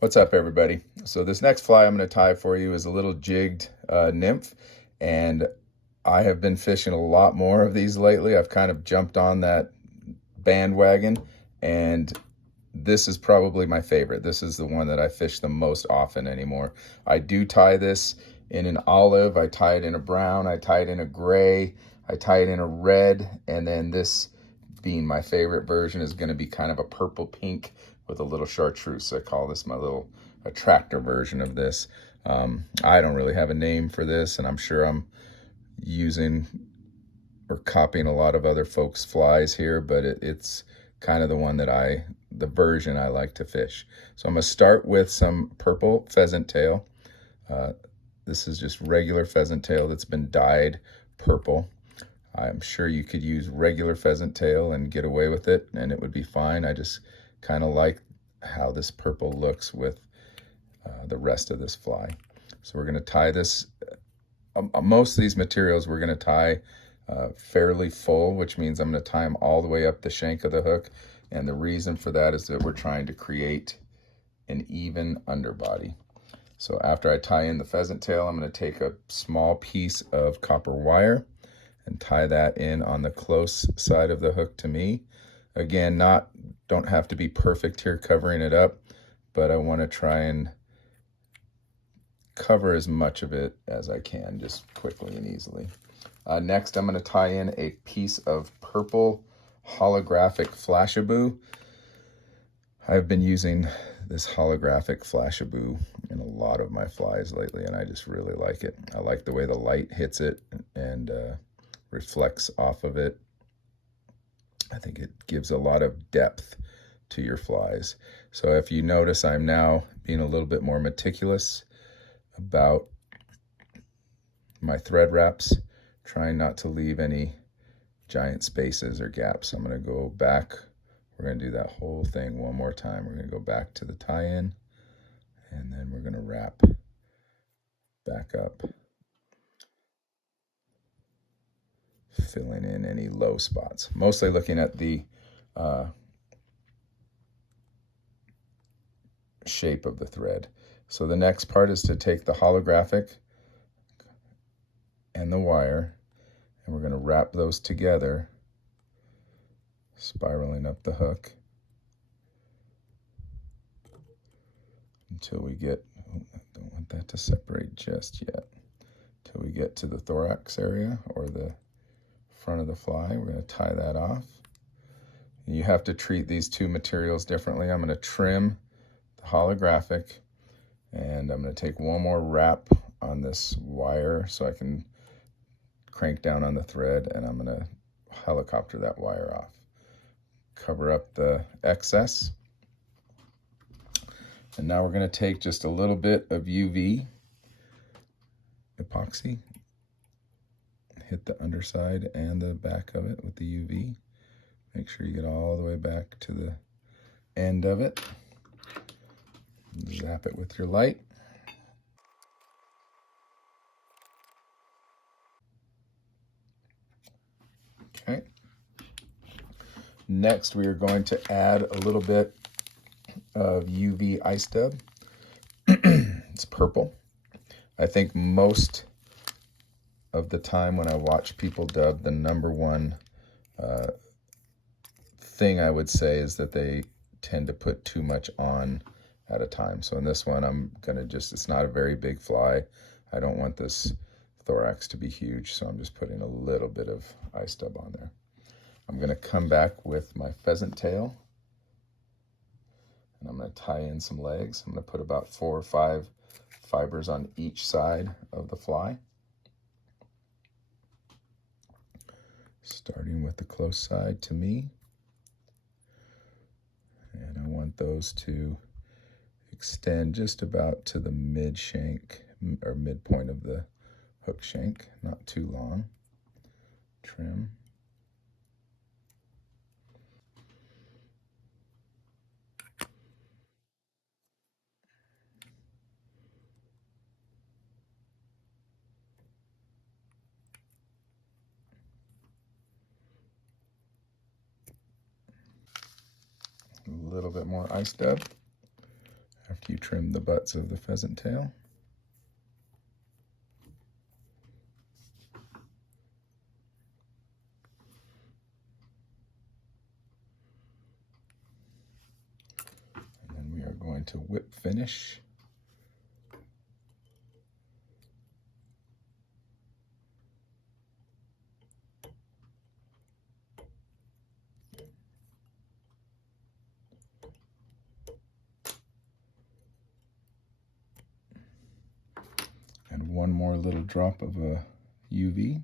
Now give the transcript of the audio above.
What's up, everybody? So this next fly I'm going to tie for you is a little jigged nymph, and I have been fishing a lot more of these lately. I've kind of jumped on that bandwagon, and this is probably my favorite. This is the one that I fish the most often anymore. I do tie this in an olive, I tie it in a brown, I tie it in a gray, I tie it in a red, and then this being my favorite version is going to be kind of a purple pink with a little chartreuse. I call this my little attractor version of this. I don't really have a name for this, and I'm sure I'm using or copying a lot of other folks' flies here, but it's kind of the one that the version I like to fish. So I'm gonna start with some purple pheasant tail. This is just regular pheasant tail that's been dyed purple. I'm sure you could use regular pheasant tail and get away with it and it would be fine. I just kind of like how this purple looks with the rest of this fly. So we're going to tie this, most of these materials we're going to tie fairly full, which means I'm going to tie them all the way up the shank of the hook. And the reason for that is that we're trying to create an even underbody. So after I tie in the pheasant tail, I'm going to take a small piece of copper wire and tie that in on the close side of the hook to me. Again, don't have to be perfect here covering it up, but I want to try and cover as much of it as I can, just quickly and easily. Next, I'm going to tie in a piece of purple holographic Flashabou. I've been using this holographic Flashabou in a lot of my flies lately, and I just really like it. I like the way the light hits it and reflects off of it. I think it gives a lot of depth to your flies. So if you notice, I'm now being a little bit more meticulous about my thread wraps, trying not to leave any giant spaces or gaps. I'm going to go back. We're going to do that whole thing one more time. We're going to go back to the tie-in, and then we're going to wrap back up, filling in any low spots. Mostly looking at the shape of the thread. So the next part is to take the holographic and the wire, and we're going to wrap those together, spiraling up the hook until we get, I don't want that to separate just yet, until we get to the thorax area or the front of the fly. We're going to tie that off. You have to treat these two materials differently. I'm going to trim the holographic, and I'm going to take one more wrap on this wire so I can crank down on the thread, and I'm going to helicopter that wire off. Cover up the excess. And now we're going to take just a little bit of UV epoxy, hit the underside and the back of it with the UV. Make sure you get all the way back to the end of it. Zap it with your light. Okay. Next, we are going to add a little bit of UV ice dub. It's purple. I think most of the time when I watch people dub, the number one thing I would say is that they tend to put too much on at a time. So in this one, I'm gonna it's not a very big fly. I don't want this thorax to be huge, so I'm just putting a little bit of ice dub on there. I'm gonna come back with my pheasant tail, and I'm gonna tie in some legs. I'm gonna put about 4 or 5 fibers on each side of the fly, starting with the close side to me. And I want those to extend just about to the mid shank or midpoint of the hook shank, not too long. Trim. A little bit more ice dub. After you trim the butts of the pheasant tail. And then we are going to whip finish. And one more little drop of a UV.